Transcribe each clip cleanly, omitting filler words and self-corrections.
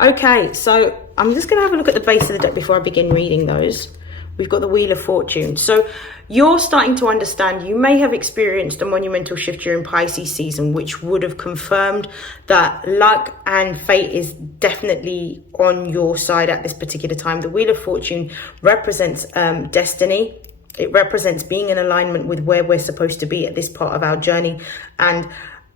Okay, so I'm just going to have a look at the base of the deck before I begin reading those. We've got the Wheel of Fortune. So you're starting to understand, you may have experienced a monumental shift during Pisces season, which would have confirmed that luck and fate is definitely on your side at this particular time. The Wheel of Fortune represents destiny. It represents being in alignment with where we're supposed to be at this part of our journey, and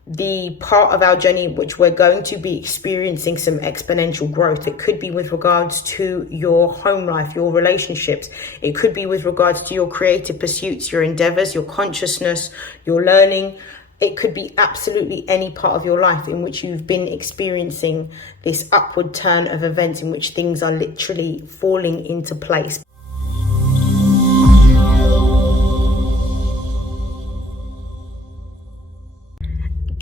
the part of our journey which we're going to be experiencing some exponential growth. It could be with regards to your home life, your relationships. It could be with regards to your creative pursuits, your endeavors, your consciousness, your learning. It could be absolutely any part of your life in which you've been experiencing this upward turn of events in which things are literally falling into place.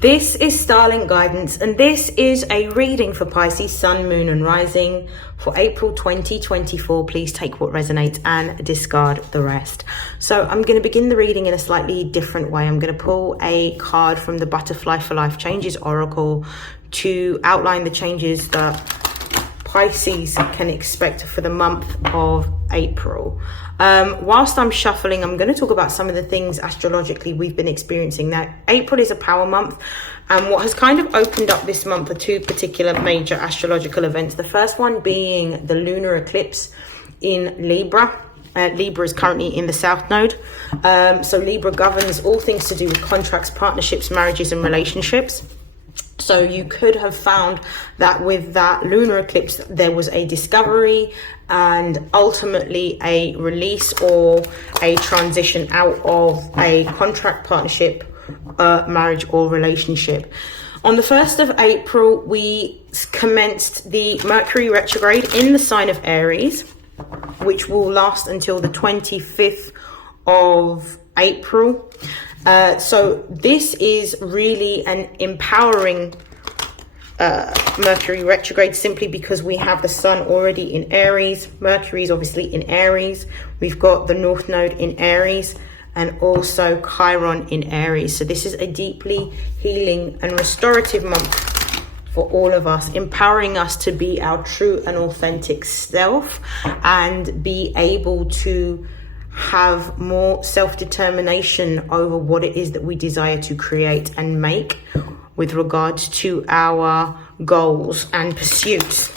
This is StarLink guidance, and this is a reading for Pisces, Sun, Moon and Rising for April 2024. Please take what resonates and discard the rest. So I'm going to begin the reading in a slightly different way. I'm going to pull a card from the Butterfly for Life Changes Oracle to outline the changes that Pisces can expect for the month of April. Whilst I'm shuffling, I'm going to talk about some of the things astrologically we've been experiencing. Now, April is a power month, and what has kind of opened up this month are two particular major astrological events. The first one being the lunar eclipse in Libra. Libra is currently in the South Node. So Libra governs all things to do with contracts, partnerships, marriages and relationships. So you could have found that with that lunar eclipse, there was a discovery and ultimately a release or a transition out of a contract, partnership, marriage or relationship. On the 1st of April, we commenced the Mercury retrograde in the sign of Aries, which will last until the 25th of April. So this is really an empowering Mercury retrograde, simply because we have the Sun already in Aries. Mercury is obviously in Aries. We've got the North Node in Aries and also Chiron in Aries. So this is a deeply healing and restorative month for all of us, empowering us to be our true and authentic self and be able to have more self-determination over what it is that we desire to create and make with regards to our goals and pursuits.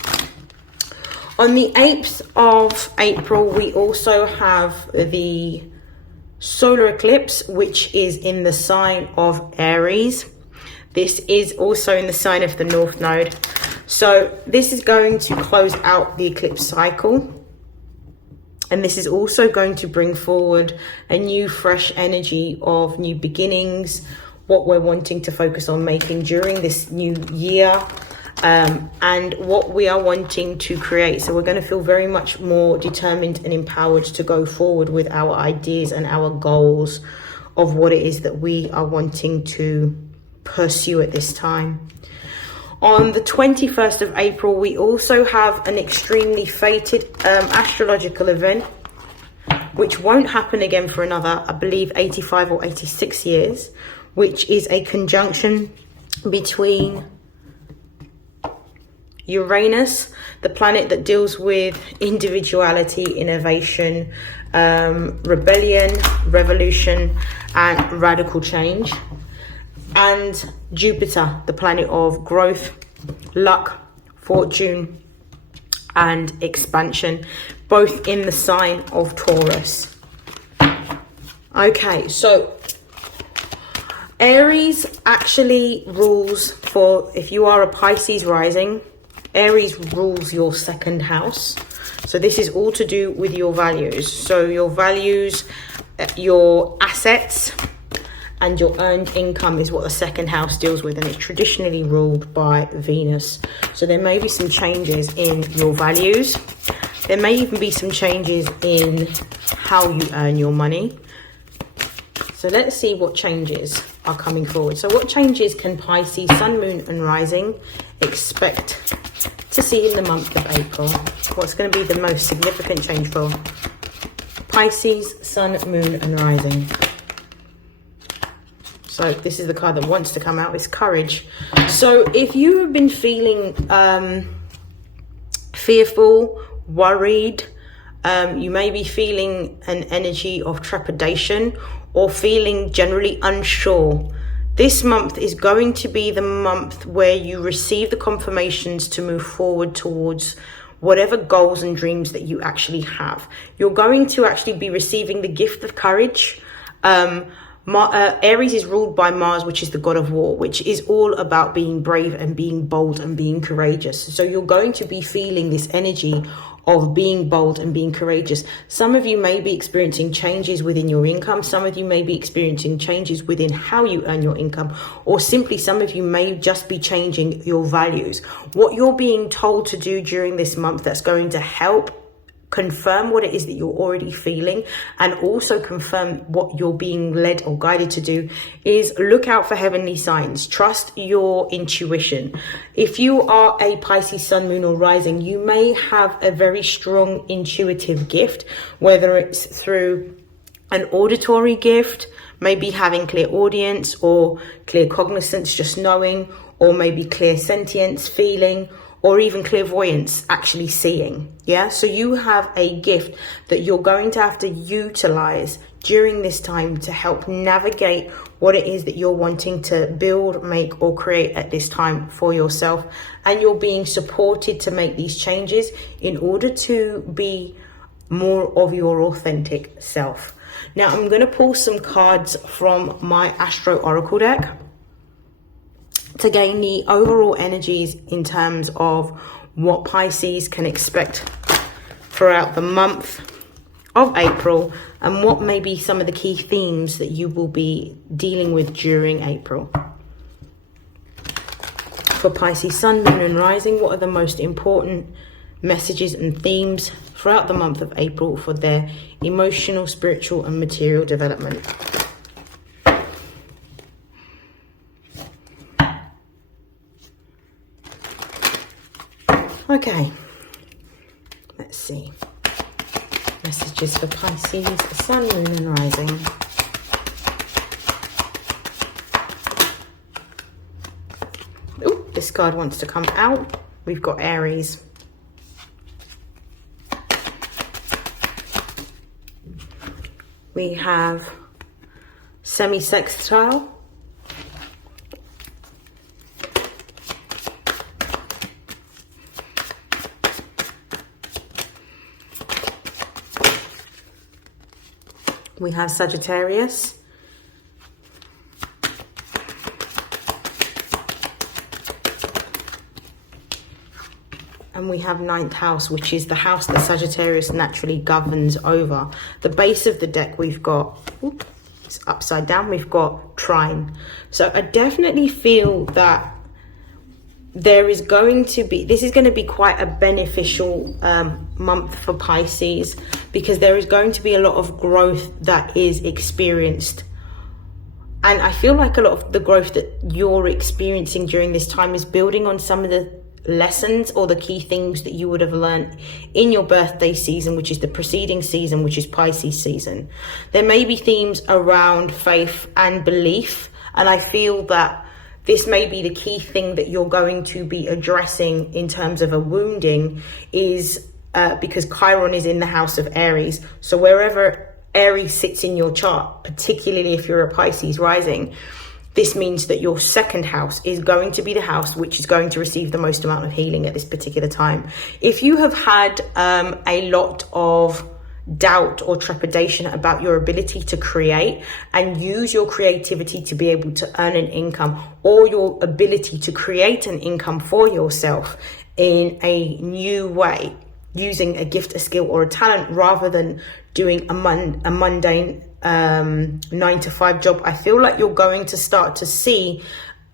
On the 8th of April, we also have the solar eclipse, which is in the sign of Aries. This is also in the sign of the North Node. So this is going to close out the eclipse cycle. And this is also going to bring forward a new, fresh energy of new beginnings, what we're wanting to focus on making during this new year, and what we are wanting to create. So we're going to feel very much more determined and empowered to go forward with our ideas and our goals of what it is that we are wanting to pursue at this time. On the 21st of April, we also have an extremely fated astrological event, which won't happen again for another, I believe, 85 or 86 years, which is a conjunction between Uranus, the planet that deals with individuality, innovation, rebellion, revolution, and radical change, and Jupiter, the planet of growth, luck, fortune, and expansion, both in the sign of Taurus. Okay, so Aries actually rules for, if you are a Pisces rising, Aries rules your second house. So this is all to do with your values. So your values, your assets, and your earned income is what the second house deals with, and it's traditionally ruled by Venus. So there may be some changes in your values. There may even be some changes in how you earn your money. So let's see what changes are coming forward. So what changes can Pisces, Sun, Moon and Rising expect to see in the month of April? What's going to be the most significant change for Pisces, Sun, Moon and Rising? So this is the card that wants to come out, is Courage. So if you have been feeling fearful, worried. You may be feeling an energy of trepidation or feeling generally unsure. This month is going to be the month where you receive the confirmations to move forward towards whatever goals and dreams that you actually have. You're going to actually be receiving the gift of courage. Aries is ruled by Mars, which is the god of war, which is all about being brave and being bold and being courageous. So you're going to be feeling this energy of being bold and being courageous. Some of you may be experiencing changes within your income. Some of you may be experiencing changes within how you earn your income, or simply some of you may just be changing your values. What you're being told to do during this month that's going to help confirm what it is that you're already feeling, and also confirm what you're being led or guided to do, is look out for heavenly signs. Trust your intuition. If you are a Pisces sun, moon, or rising, you may have a very strong intuitive gift, whether it's through an auditory gift, maybe having clear audience or clear cognizance, just knowing, or maybe clear sentience, feeling, or even clairvoyance, actually seeing. Yeah, so you have a gift that you're going to have to utilize during this time to help navigate what it is that you're wanting to build, make, or create at this time for yourself. And you're being supported to make these changes in order to be more of your authentic self. Now, I'm going to pull some cards from my Astro Oracle deck to gain the overall energies in terms of what Pisces can expect throughout the month of April, and what may be some of the key themes that you will be dealing with during April. For Pisces sun, moon, and rising, what are the most important messages and themes throughout the month of April for their emotional, spiritual, and material development? Okay, let's see. Messages for Pisces, sun, moon, and rising. Oh, this card wants to come out. We've got Aries. We have semi-sextile. We have Sagittarius. And we have ninth house, which is the house that Sagittarius naturally governs over. The base of the deck, we've got, it's upside down, we've got trine. So I definitely feel that there is going to be, this is going to be quite a beneficial month for Pisces, because there is going to be a lot of growth that is experienced. And I feel like a lot of the growth that you're experiencing during this time is building on some of the lessons or the key things that you would have learned in your birthday season, which is the preceding season, which is Pisces season. There may be themes around faith and belief, and I feel that this may be the key thing that you're going to be addressing in terms of a wounding, is because Chiron is in the house of Aries. So wherever Aries sits in your chart, particularly if you're a Pisces rising, this means that your second house is going to be the house which is going to receive the most amount of healing at this particular time. If you have had a lot of doubt or trepidation about your ability to create and use your creativity to be able to earn an income, or your ability to create an income for yourself in a new way, using a gift, a skill, or a talent, rather than doing a mundane 9-to-5 job, I feel like you're going to start to see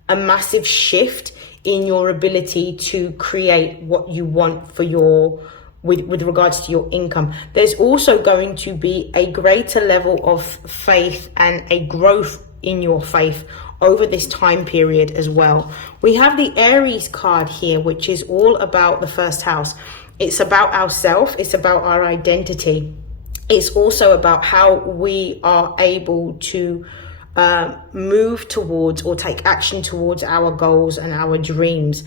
a massive shift in your ability to create what you want for your with regards to your income. There's also going to be a greater level of faith and a growth in your faith over this time period as well. We have the Aries card here, which is all about the first house. It's about ourselves, it's about our identity. It's also about how we are able to move towards or take action towards our goals and our dreams.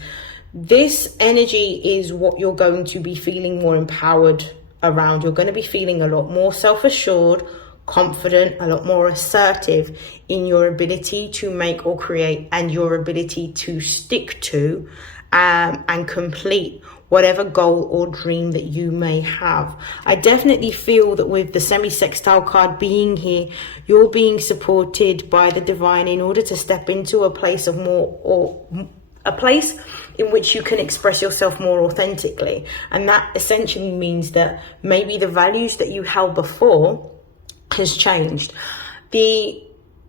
This energy is what you're going to be feeling more empowered around. You're going to be feeling a lot more self-assured, confident, a lot more assertive in your ability to make or create, and your ability to stick to and complete whatever goal or dream that you may have. I definitely feel that with the semi-sextile card being here, you're being supported by the divine in order to step into a place of more, or a place in which you can express yourself more authentically. And that essentially means that maybe the values that you held before has changed. The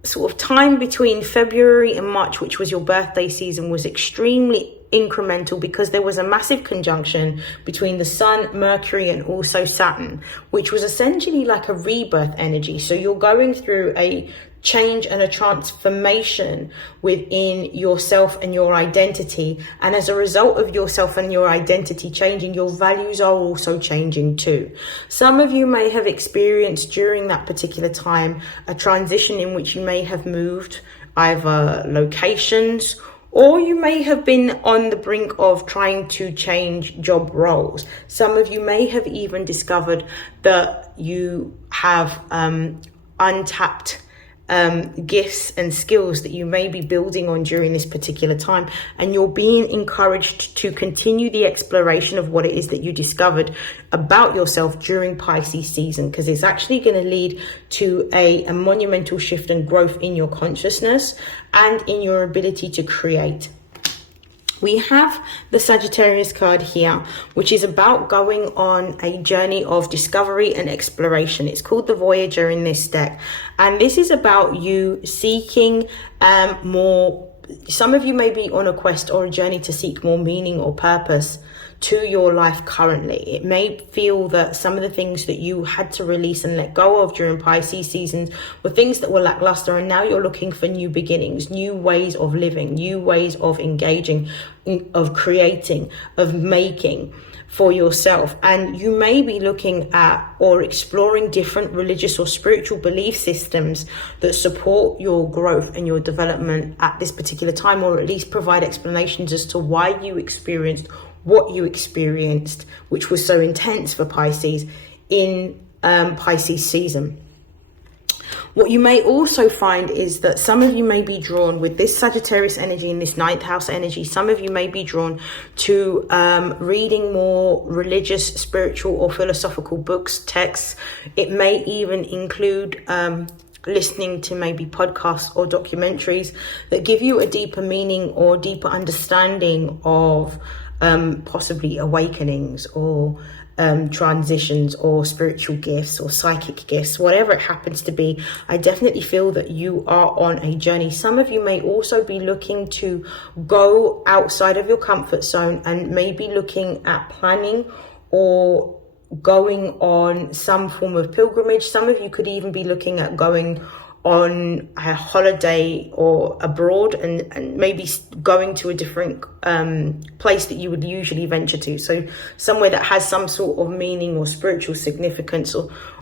sort of time between February and March, which was your birthday season, was extremely incremental because there was a massive conjunction between the Sun, Mercury, and also Saturn, which was essentially like a rebirth energy. So you're going through a change and a transformation within yourself and your identity, and as a result of yourself and your identity changing, your values are also changing too. Some of you may have experienced during that particular time a transition in which you may have moved either locations, or you may have been on the brink of trying to change job roles. Some of you may have even discovered that you have untapped gifts and skills that you may be building on during this particular time, and you're being encouraged to continue the exploration of what it is that you discovered about yourself during Pisces season, because it's actually going to lead to a monumental shift and growth in your consciousness and in your ability to create. We have the Sagittarius card here, which is about going on a journey of discovery and exploration. It's called the Voyager in this deck. And this is about you seeking more. Some of you may be on a quest or a journey to seek more meaning or purpose to your life currently. It may feel that some of the things that you had to release and let go of during Pisces seasons were things that were lackluster, and now you're looking for new beginnings, new ways of living, new ways of engaging, of creating, of making for yourself. And you may be looking at or exploring different religious or spiritual belief systems that support your growth and your development at this particular time, or at least provide explanations as to why you experienced what you experienced, which was so intense for Pisces in Pisces season. What you may also find is that some of you may be drawn with this Sagittarius energy and this ninth house energy. Some of you may be drawn to reading more religious, spiritual, or philosophical books, texts. It may even include listening to maybe podcasts or documentaries that give you a deeper meaning or deeper understanding of possibly awakenings or transitions or spiritual gifts or psychic gifts, whatever it happens to be. I definitely feel that you are on a journey. Some of you may also be looking to go outside of your comfort zone and maybe looking at planning or going on some form of pilgrimage. Some of you could even be looking at going on a holiday or abroad and maybe going to a different place that you would usually venture to. So somewhere that has some sort of meaning or spiritual significance,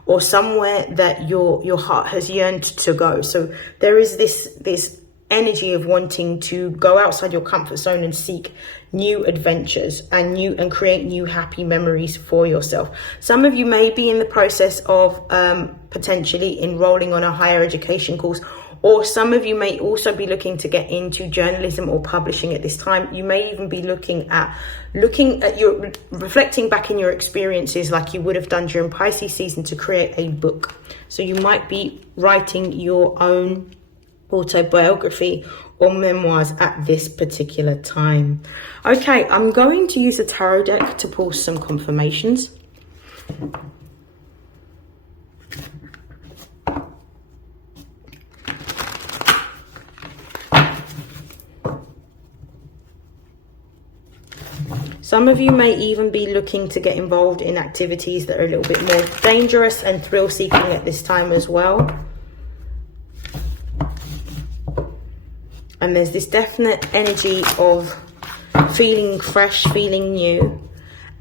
or somewhere that your heart has yearned to go. So there is this energy of wanting to go outside your comfort zone and seek new adventures and create new happy memories for yourself. Some of you may be in the process of potentially enrolling on a higher education course, or some of you may also be looking to get into journalism or publishing at this time. You may even be looking at your reflecting back in your experiences like you would have done during Pisces season to create a book. So you might be writing your own autobiography or memoirs at this particular time. Okay, I'm going to use a tarot deck to pull some confirmations. Some of you may even be looking to get involved in activities that are a little bit more dangerous and thrill-seeking at this time as well. And there's this definite energy of feeling fresh, feeling new,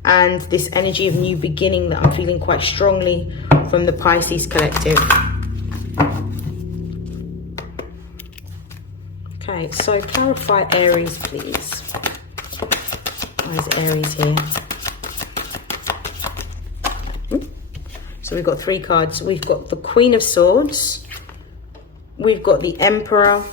and this energy of new beginning that I'm feeling quite strongly from the Pisces collective. Okay, so clarify Aries, please. Why is Aries here? So we've got 3 cards. We've got the Queen of Swords. We've got the Emperor.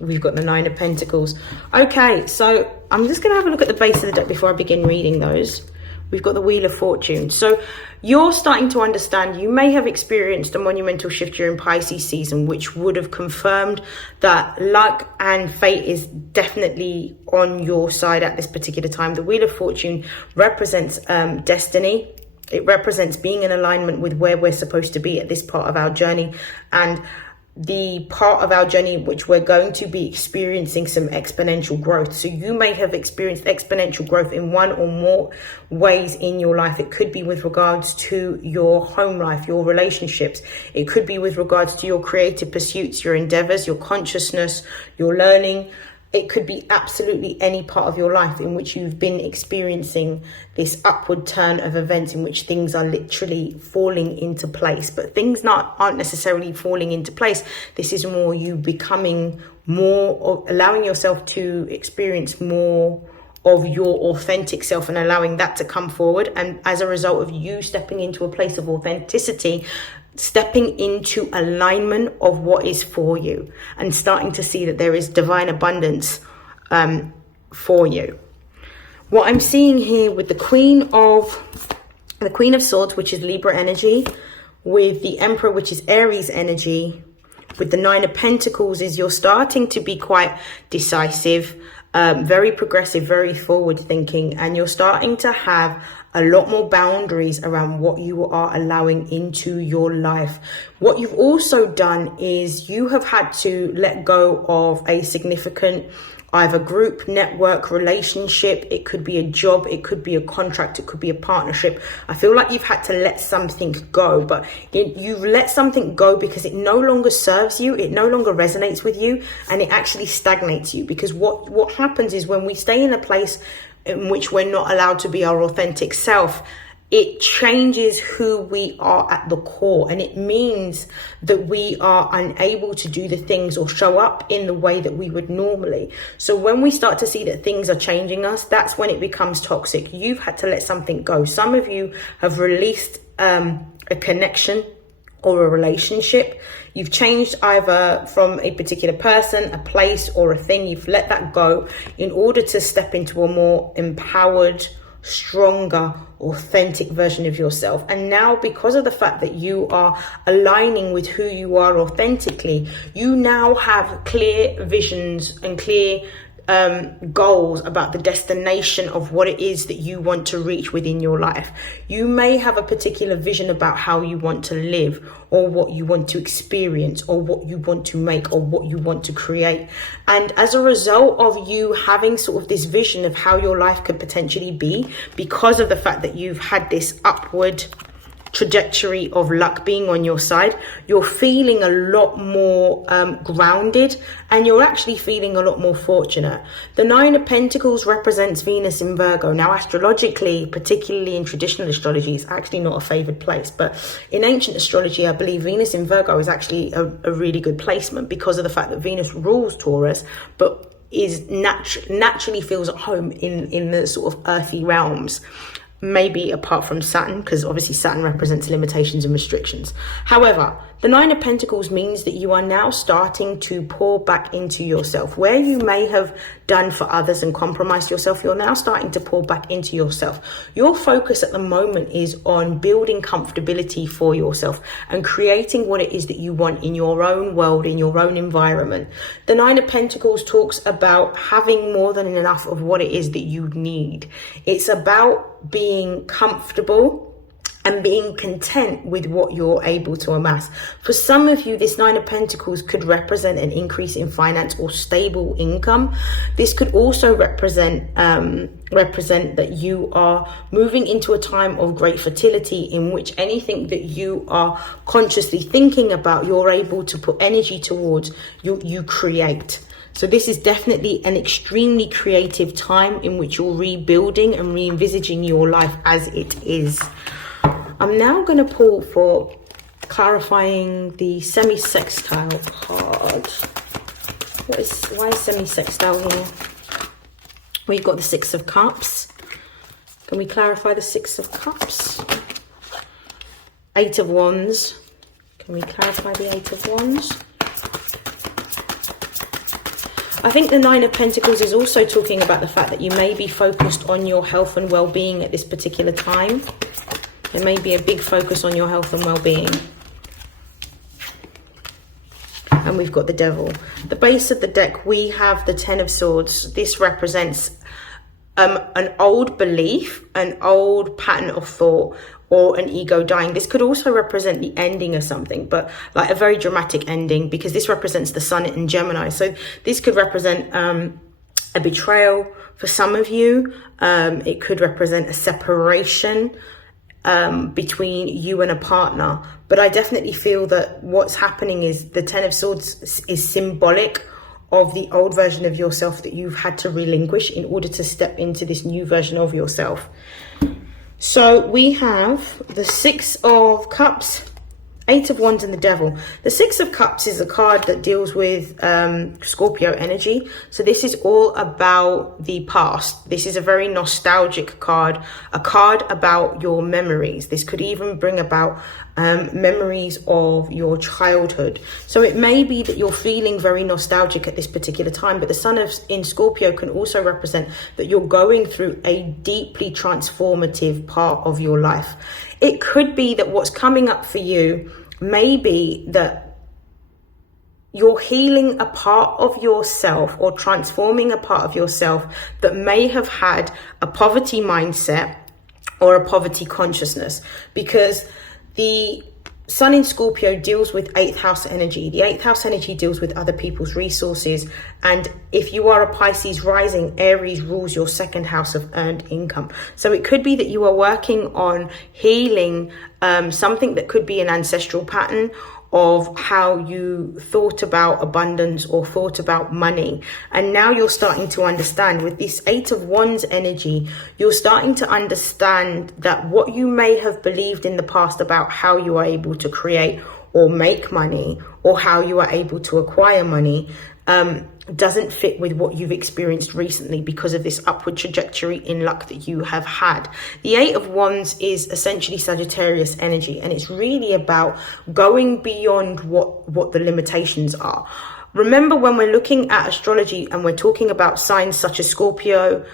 We've got the 9 of Pentacles. Okay, so I'm just going to have a look at the base of the deck before I begin reading those. We've got the Wheel of Fortune. So you're starting to understand, you may have experienced a monumental shift during Pisces season, which would have confirmed that luck and fate is definitely on your side at this particular time. The Wheel of Fortune represents destiny. It represents being in alignment with where we're supposed to be at this part of our journey, and the part of our journey which we're going to be experiencing some exponential growth. So you may have experienced exponential growth in one or more ways in your life. It could be with regards to your home life, your relationships. It could be with regards to your creative pursuits, your endeavors, your consciousness, your learning. It could be absolutely any part of your life in which you've been experiencing this upward turn of events in which things are literally falling into place. But things aren't necessarily falling into place. This is more you becoming more, or allowing yourself to experience more of your authentic self and allowing that to come forward. And as a result of you stepping into a place of authenticity, stepping into alignment of what is for you and starting to see that there is divine abundance for you. What I'm seeing here with the Queen of Swords, which is Libra energy, with the Emperor, which is Aries energy, with the 9 of Pentacles, is you're starting to be quite decisive, very progressive, very forward thinking, and you're starting to have a lot more boundaries around what you are allowing into your life. What you've also done is you have had to let go of a significant either group, network, relationship. It could be a job, it could be a contract, it could be a partnership. I feel like you've had to let something go, but you've let something go because it no longer serves you, it no longer resonates with you, and it actually stagnates you. Because what happens is when we stay in a place in which we're not allowed to be our authentic self, it changes who we are at the core, and it means that we are unable to do the things or show up in the way that we would normally. So when we start to see that things are changing us, that's when it becomes toxic. You've had to let something go. Some of you have released a connection or a relationship. You've changed either from a particular person, a place, or a thing. You've let that go in order to step into a more empowered, stronger, authentic version of yourself. And now, because of the fact that you are aligning with who you are authentically, you now have clear visions and clear goals about the destination of what it is that you want to reach within your life. You may have a particular vision about how you want to live, or what you want to experience, or what you want to make, or what you want to create. And as a result of you having sort of this vision of how your life could potentially be, because of the fact that you've had this upward trajectory of luck being on your side, you're feeling a lot more grounded, and you're actually feeling a lot more fortunate. The 9 of Pentacles represents Venus in Virgo. Now, astrologically, particularly in traditional astrology, it's actually not a favored place, but in ancient astrology, I believe Venus in Virgo is actually a really good placement because of the fact that Venus rules Taurus, but is naturally feels at home in the sort of earthy realms. Maybe apart from Saturn, because obviously Saturn represents limitations and restrictions. However, the 9 of Pentacles means that you are now starting to pour back into yourself. Where you may have done for others and compromised yourself, you're now starting to pour back into yourself. Your focus at the moment is on building comfortability for yourself and creating what it is that you want in your own world, in your own environment. The 9 of Pentacles talks about having more than enough of what it is that you need. It's about being comfortable and being content with what you're able to amass. For some of you, this 9 of Pentacles could represent an increase in finance or stable income. This could also represent that you are moving into a time of great fertility, in which anything that you are consciously thinking about, you're able to put energy towards, you create. So this is definitely an extremely creative time in which you're rebuilding and re-envisaging your life as it is. I'm now going to pull for clarifying the semi-sextile card. Why is semi-sextile here? We've got the Six of Cups. Can we clarify the Six of Cups? Eight of Wands. Can we clarify the Eight of Wands? I think the Nine of Pentacles is also talking about the fact that you may be focused on your health and well-being at this particular time. There may be a big focus on your health and well-being. And we've got the Devil. The base of the deck, we have the Ten of Swords. This represents an old belief, an old pattern of thought, or an ego dying. This could also represent the ending of something, but like a very dramatic ending, because this represents the Sun in Gemini. So this could represent a betrayal for some of you. It could represent a separation between you and a partner. But I definitely feel that what's happening is the Ten of Swords is symbolic of the old version of yourself that you've had to relinquish in order to step into this new version of yourself. So we have the Six of Cups, Eight of Wands, and the Devil. The Six of Cups is a card that deals with Scorpio energy. So this is all about the past. This is a very nostalgic card, a card about your memories. This could even bring about memories of your childhood. So it may be that you're feeling very nostalgic at this particular time, but the Sun in Scorpio can also represent that you're going through a deeply transformative part of your life. It could be that what's coming up for you may be that you're healing a part of yourself or transforming a part of yourself that may have had a poverty mindset or a poverty consciousness, because the Sun in Scorpio deals with 8th house energy. The 8th house energy deals with other people's resources. And if you are a Pisces rising, Aries rules your 2nd house of earned income. So it could be that you are working on healing something that could be an ancestral pattern of how you thought about abundance or thought about money. And now you're starting to understand with this Eight of Wands energy, you're starting to understand that what you may have believed in the past about how you are able to create or make money, or how you are able to acquire money, doesn't fit with what you've experienced recently because of this upward trajectory in luck that you have had. The Eight of Wands is essentially Sagittarius energy, and it's really about going beyond what the limitations are. Remember, when we're looking at astrology and we're talking about signs such as Scorpio,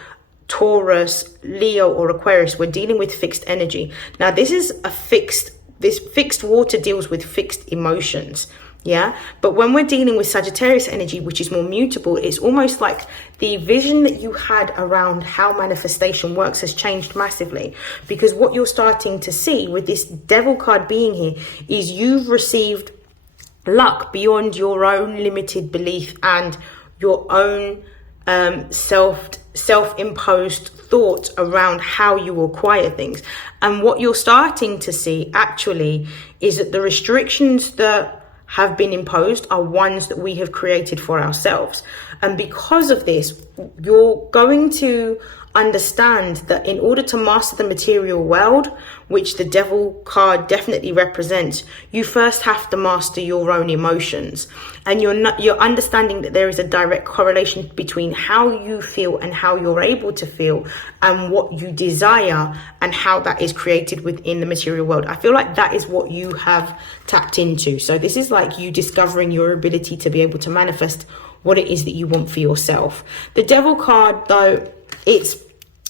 Taurus, Leo, or Aquarius, we're dealing with fixed energy. Now, this fixed water deals with fixed emotions. Yeah, but when we're dealing with Sagittarius energy, which is more mutable, it's almost like the vision that you had around how manifestation works has changed massively, because what you're starting to see with this Devil card being here is you've received luck beyond your own limited belief and your own self-imposed thoughts around how you acquire things. And what you're starting to see actually is that the restrictions that have been imposed are ones that we have created for ourselves. And because of this, you're going to understand that in order to master the material world, which the Devil card definitely represents, you first have to master your own emotions. And you're understanding that there is a direct correlation between how you feel and how you're able to feel and what you desire and how that is created within the material world. I feel like that is what you have tapped into. So this is like you discovering your ability to be able to manifest what it is that you want for yourself. The Devil card, though, it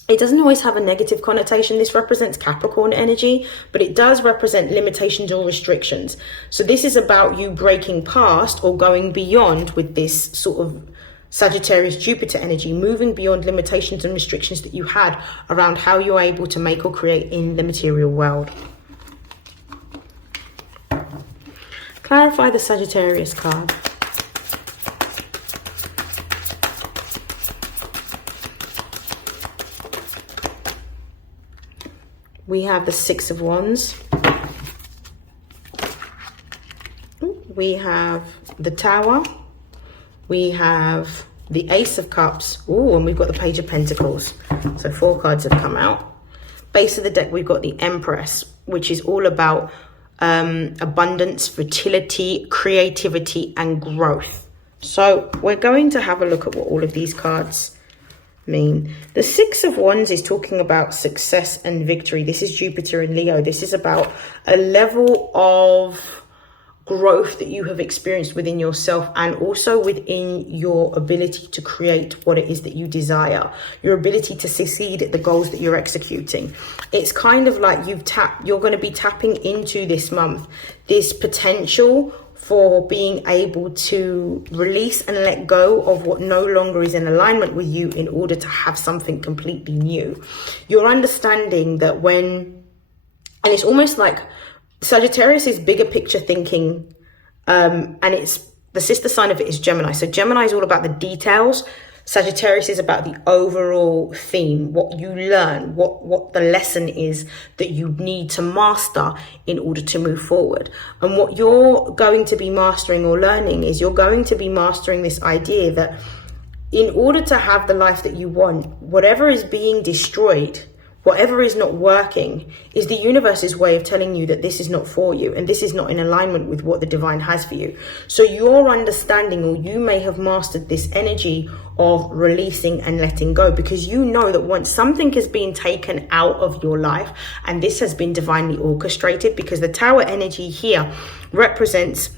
doesn't always have a negative connotation. This represents Capricorn energy, but it does represent limitations or restrictions. So this is about you breaking past or going beyond with this sort of Sagittarius Jupiter energy, moving beyond limitations and restrictions that you had around how you're able to make or create in the material world. Clarify the Sagittarius card. We have the Six of Wands. We have the Tower. We have the Ace of Cups. Ooh, and we've got the Page of Pentacles. So 4 cards have come out. Base of the deck, we've got the Empress, which is all about abundance, fertility, creativity, and growth. So we're going to have a look at what all of these cards mean? The Six of Wands is talking about success and victory. This is Jupiter and Leo. This is about a level of growth that you have experienced within yourself, and also within your ability to create what it is that you desire, your ability to succeed at the goals that you're executing. It's kind of like you're going to be tapping into this month, this potential for being able to release and let go of what no longer is in alignment with you in order to have something completely new. You're understanding that and it's almost like Sagittarius is bigger picture thinking, and it's the sister sign of it is Gemini. So Gemini is all about the details. Sagittarius is about the overall theme, what you learn, what the lesson is that you need to master in order to move forward. And what you're going to be mastering or learning is you're going to be mastering this idea that in order to have the life that you want, whatever is being destroyed, whatever is not working, is the universe's way of telling you that this is not for you and this is not in alignment with what the divine has for you. So you're understanding, or you may have mastered this energy of releasing and letting go, because you know that once something has been taken out of your life, and this has been divinely orchestrated, because the Tower energy here represents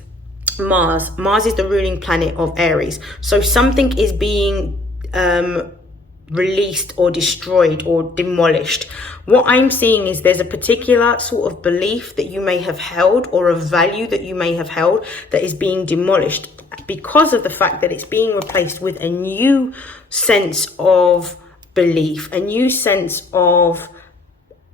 Mars. Mars is the ruling planet of Aries. So something is being released or destroyed or demolished. What I'm seeing is there's a particular sort of belief that you may have held, or a value that you may have held, that is being demolished because of the fact that it's being replaced with a new sense of belief, a new sense of,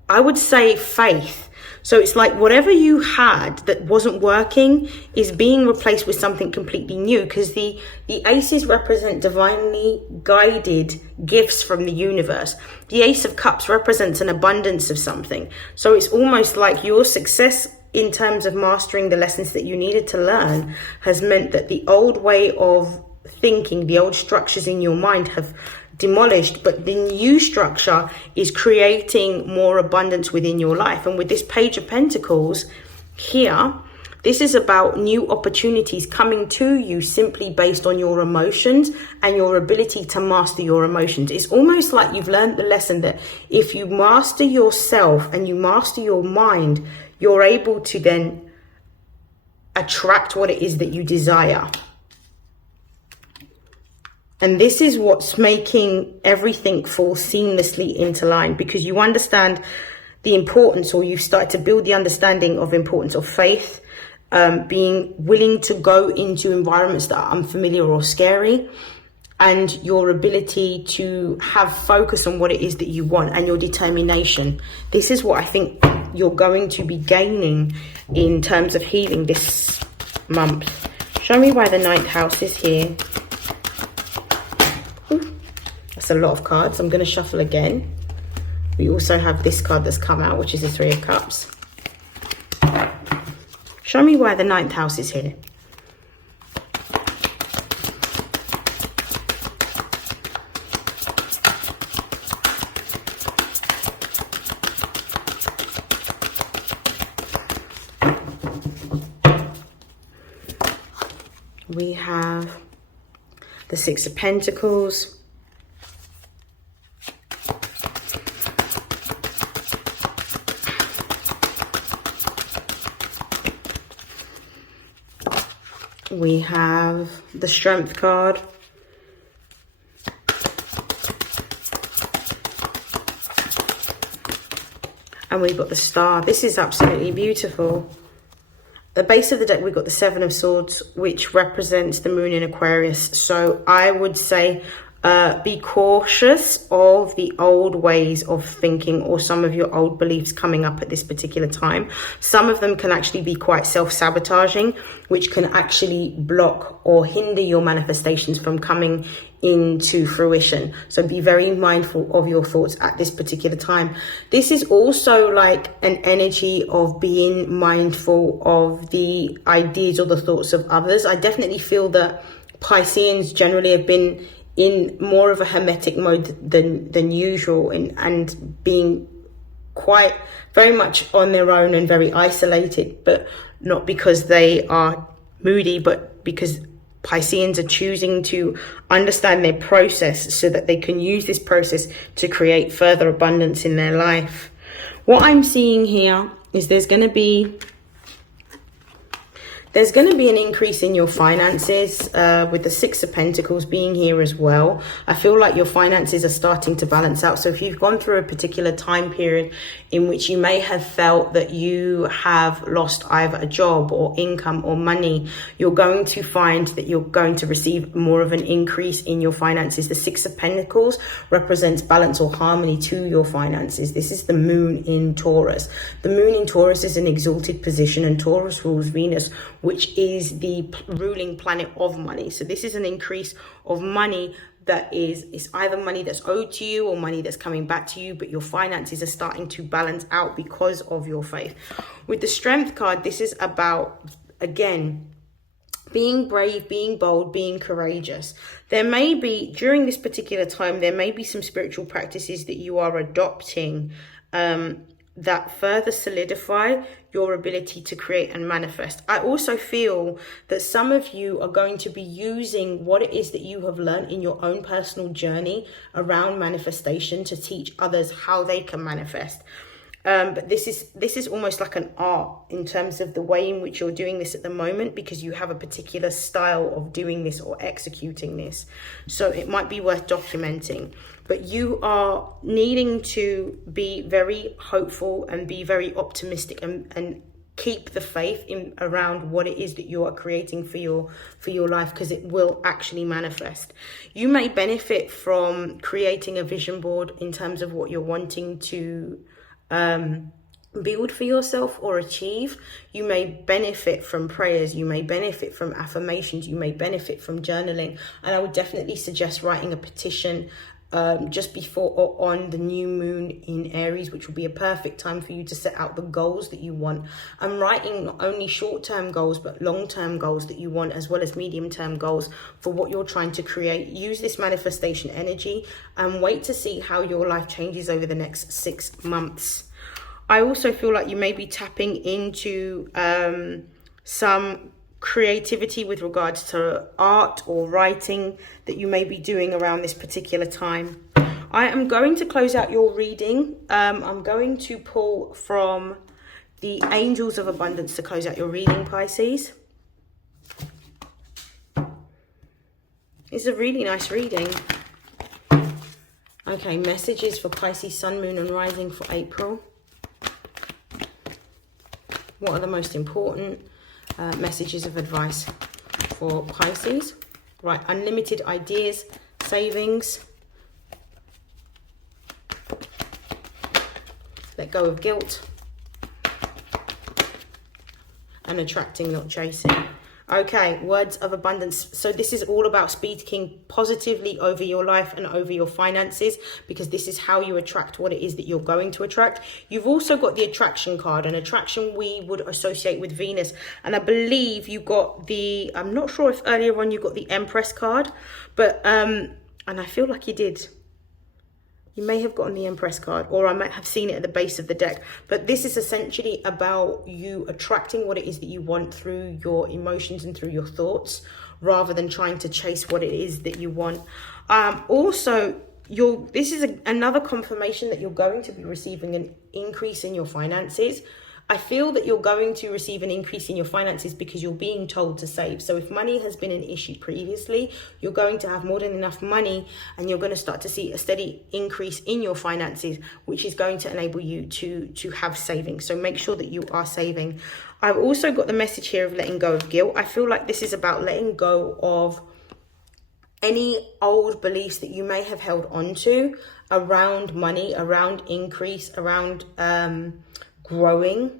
I would say, faith. So it's like whatever you had that wasn't working is being replaced with something completely new, because the aces represent divinely guided gifts from the universe. The Ace of Cups represents an abundance of something. So it's almost like your success in terms of mastering the lessons that you needed to learn has meant that the old way of thinking, the old structures in your mind have demolished, but the new structure is creating more abundance within your life. And with this Page of Pentacles here, this is about new opportunities coming to you simply based on your emotions and your ability to master your emotions. It's almost like you've learned the lesson that if you master yourself and you master your mind, you're able to then attract what it is that you desire. And this is what's making everything fall seamlessly into line, because you understand the importance, or you've started to build the understanding of importance of faith, being willing to go into environments that are unfamiliar or scary, and your ability to have focus on what it is that you want, and your determination. This is what I think you're going to be gaining in terms of healing this month. Show me why the 9th house is here. That's a lot of cards. I'm going to shuffle again. We also have this card that's come out, which is the 3 of Cups. Show me why the 9th house is here. We have the 6 of Pentacles. We have the Strength card. And we've got the Star. This is absolutely beautiful. At the base of the deck, we've got the 7 of Swords, which represents the Moon in Aquarius. So I would say be cautious of the old ways of thinking, or some of your old beliefs coming up at this particular time. Some of them can actually be quite self-sabotaging, which can actually block or hinder your manifestations from coming into fruition. So be very mindful of your thoughts at this particular time. This is also like an energy of being mindful of the ideas or the thoughts of others. I definitely feel that Pisceans generally have been in more of a hermetic mode than usual, and being quite very much on their own and very isolated, but not because they are moody, but because Pisceans are choosing to understand their process so that they can use this process to create further abundance in their life. What I'm seeing here is there's going to be an increase in your finances with the Six of Pentacles being here as well. I feel like your finances are starting to balance out. So if you've gone through a particular time period in which you may have felt that you have lost either a job or income or money, you're going to find that you're going to receive more of an increase in your finances. The Six of Pentacles represents balance or harmony to your finances. This is the moon in Taurus. The moon in Taurus is an exalted position, and Taurus rules Venus, which is the ruling planet of money. So this is an increase of money that is either money that's owed to you or money that's coming back to you, but your finances are starting to balance out because of your faith. With the Strength card, this is about, again, being brave, being bold, being courageous. There may be, during this particular time, there may be some spiritual practices that you are adopting that further solidify your ability to create and manifest. I also feel that some of you are going to be using what it is that you have learned in your own personal journey around manifestation to teach others how they can manifest. But this is almost like an art in terms of the way in which you're doing this at the moment, because you have a particular style of doing this or executing this. So it might be worth documenting. But you are needing to be very hopeful and be very optimistic and keep the faith in around what it is that you are creating for your life, because it will actually manifest. You may benefit from creating a vision board in terms of what you're wanting to build for yourself or achieve. You may benefit from prayers, you may benefit from affirmations, you may benefit from journaling, and I would definitely suggest writing a petition just before or on the new moon in Aries, which will be a perfect time for you to set out the goals that you want. I'm writing not only short-term goals but long-term goals that you want, as well as medium-term goals for what you're trying to create. Use this manifestation energy and wait to see how your life changes over the next 6 months. I also feel like you may be tapping into some creativity with regards to art or writing that you may be doing around this particular time. I am going to close out your reading. I'm going to pull from the Angels of Abundance to close out your reading, Pisces. It's a really nice reading. Okay, messages for Pisces, Sun, Moon and Rising for April. What are the most important messages of advice for Pisces? Right, unlimited ideas, savings, let go of guilt, and attracting, not chasing. Okay, words of abundance. So this is all about speaking positively over your life and over your finances, because this is how you attract what it is that you're going to attract. You've also got the attraction card, and attraction we would associate with Venus. And I believe you got the, I'm not sure if earlier on you got the Empress card, but, and I feel like you did. You may have gotten the Empress card, or I might have seen it at the base of the deck. But this is essentially about you attracting what it is that you want through your emotions and through your thoughts, rather than trying to chase what it is that you want. Also, this is another confirmation that you're going to be receiving an increase in your finances. I feel that you're going to receive an increase in your finances because you're being told to save. So if money has been an issue previously, you're going to have more than enough money, and you're going to start to see a steady increase in your finances, which is going to enable you to have savings. So make sure that you are saving. I've also got the message here of letting go of guilt. I feel like this is about letting go of any old beliefs that you may have held on to around money, around increase, around growing,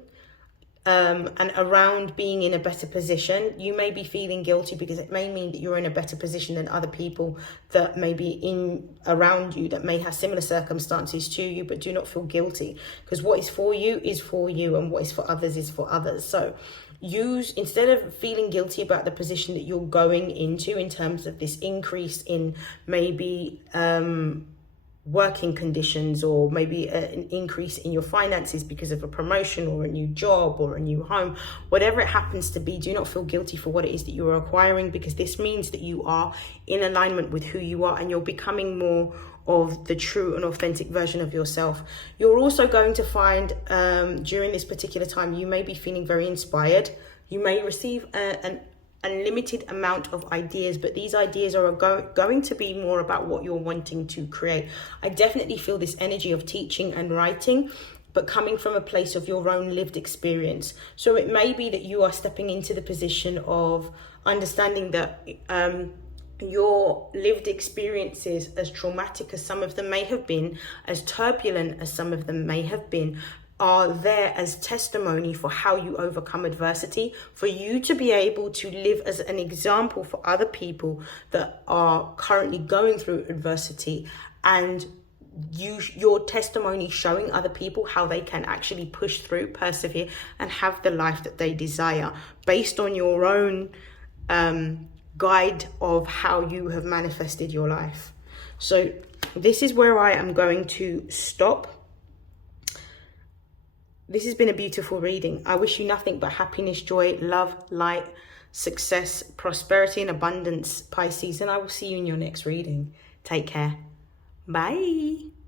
and around being in a better position. You may be feeling guilty because it may mean that you're in a better position than other people that may be in around you that may have similar circumstances to you, but do not feel guilty, because what is for you, and what is for others is for others. So instead of feeling guilty about the position that you're going into in terms of this increase in maybe working conditions, or maybe an increase in your finances because of a promotion or a new job or a new home, whatever it happens to be, do not feel guilty for what it is that you are acquiring, because this means that you are in alignment with who you are and you're becoming more of the true and authentic version of yourself. You're also going to find during this particular time, you may be feeling very inspired. You may receive an unlimited amount of ideas, but these ideas are going to be more about what you're wanting to create. I definitely feel this energy of teaching and writing, but coming from a place of your own lived experience. So it may be that you are stepping into the position of understanding that your lived experiences, as traumatic as some of them may have been, as turbulent as some of them may have been, are there as testimony for how you overcome adversity, for you to be able to live as an example for other people that are currently going through adversity, and your testimony showing other people how they can actually push through, persevere, and have the life that they desire based on your own guide of how you have manifested your life. So this is where I am going to stop. This has been a beautiful reading. I wish you nothing but happiness, joy, love, light, success, prosperity, and abundance, Pisces. And I will see you in your next reading. Take care. Bye.